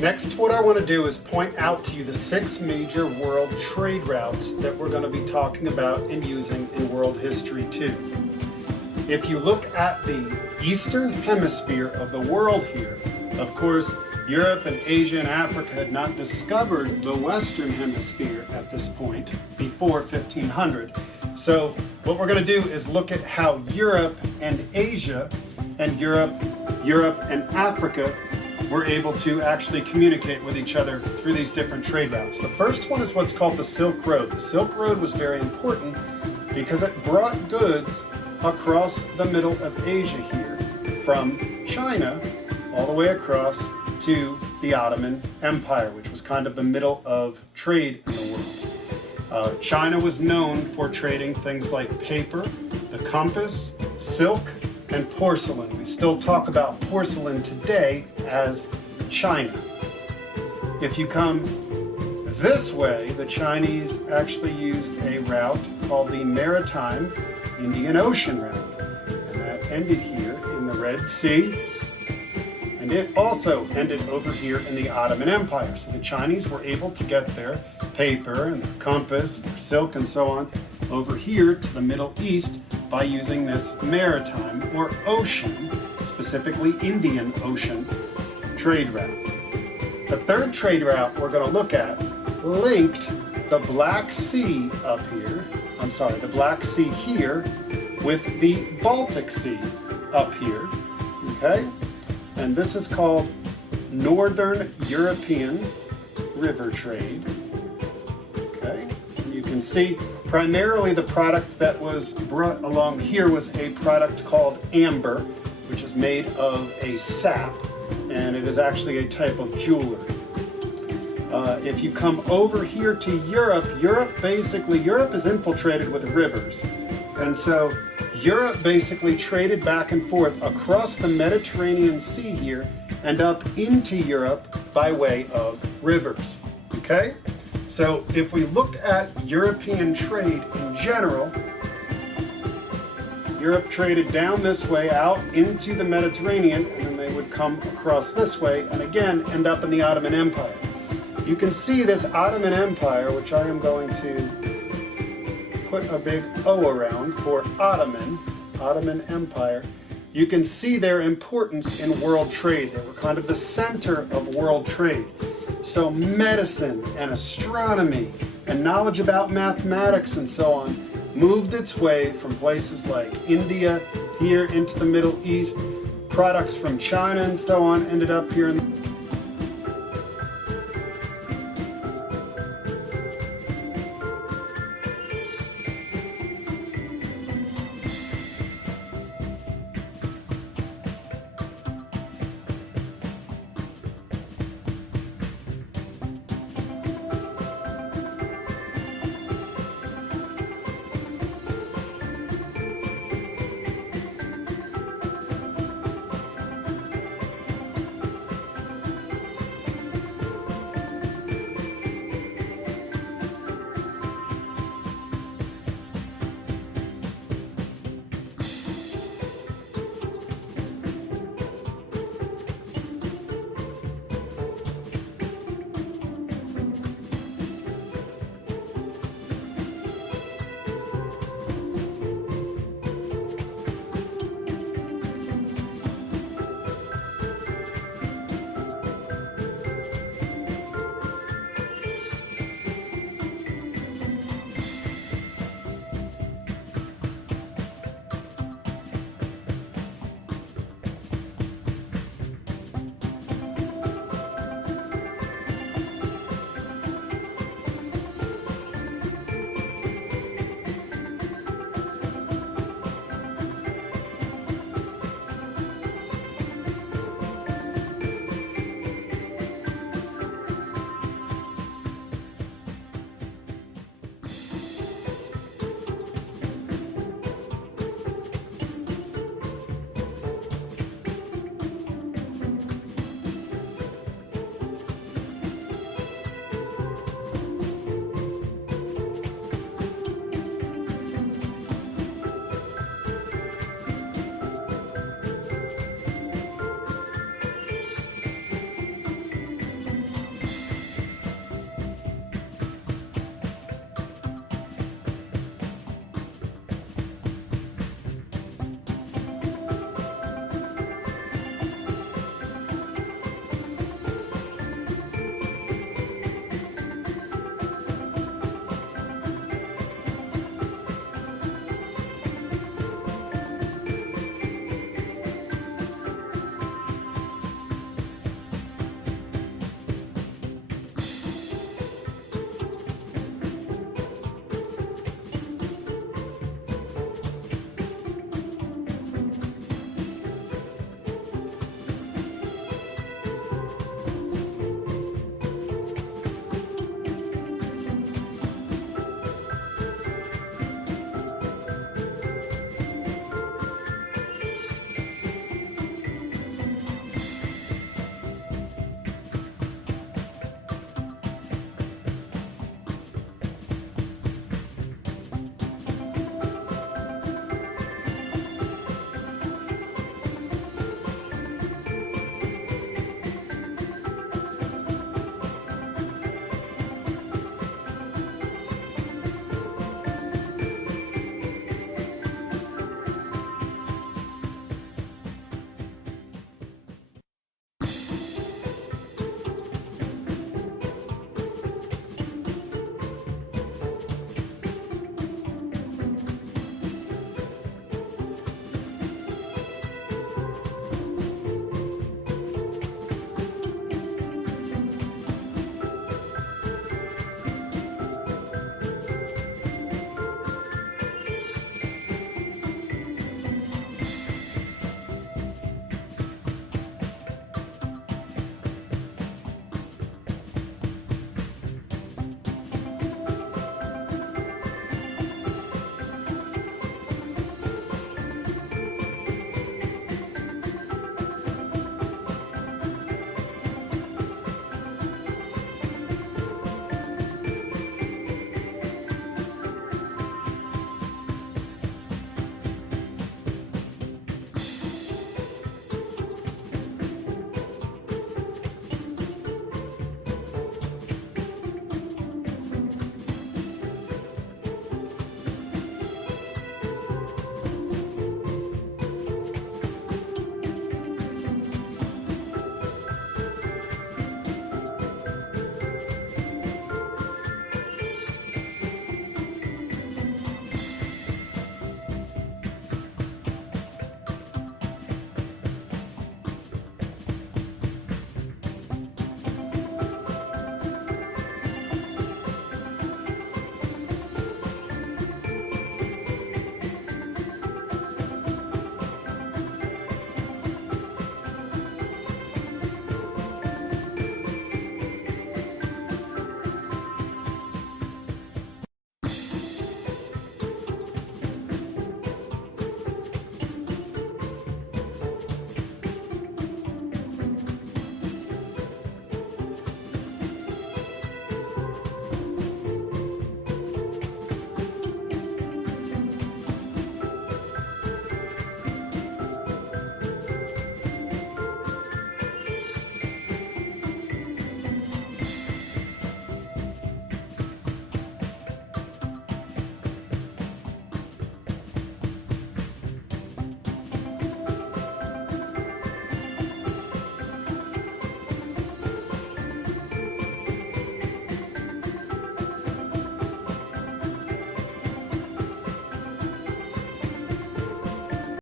Next, what I want to do is point out to you the 6 major world trade routes that we're going to be talking about and using in world history too. If you look at the eastern hemisphere of the world here, of course, Europe and Asia and Africa had not discovered the western hemisphere at this point before 1500. So what we're going to do is look at how Europe and Asia and Europe and Africa were able to actually communicate with each other through these different trade routes. The first one is what's called the Silk Road. The Silk Road was very important because it brought goods across the middle of Asia here, from China all the way across to the Ottoman Empire, which was kind of the middle of trade in the world. China was known for trading things like paper, the compass, silk, and porcelain. We still talk about porcelain today as China. If you come this way, the Chinese actually used a route called the Maritime Indian Ocean route, and that ended here in the Red Sea, and it also ended over here in the Ottoman Empire. So the Chinese were able to get their paper and their compass, their silk and so on over here to the Middle East by using this maritime or ocean, specifically Indian Ocean trade route. The third trade route we're going to look at linked the Black Sea up here, the Black Sea here with the Baltic Sea up here, okay? And this is called Northern European River Trade, okay? And you can see primarily the product that was brought along here was a product called amber, which is made of a sap, and it is actually a type of jewelry. If you come over here to Europe is infiltrated with rivers. And so Europe basically traded back and forth across the Mediterranean Sea here and up into Europe by way of rivers. Okay? So if we look at European trade in general, Europe traded down this way out into the Mediterranean, and then they would come across this way and again end up in the Ottoman Empire. You can see this Ottoman Empire, which I am going to put a big O around for Ottoman Empire. You can see their importance in world trade. They were kind of the center of world trade. So medicine and astronomy and knowledge about mathematics and so on moved its way from places like India here into the Middle East. Products from China and so on ended up here in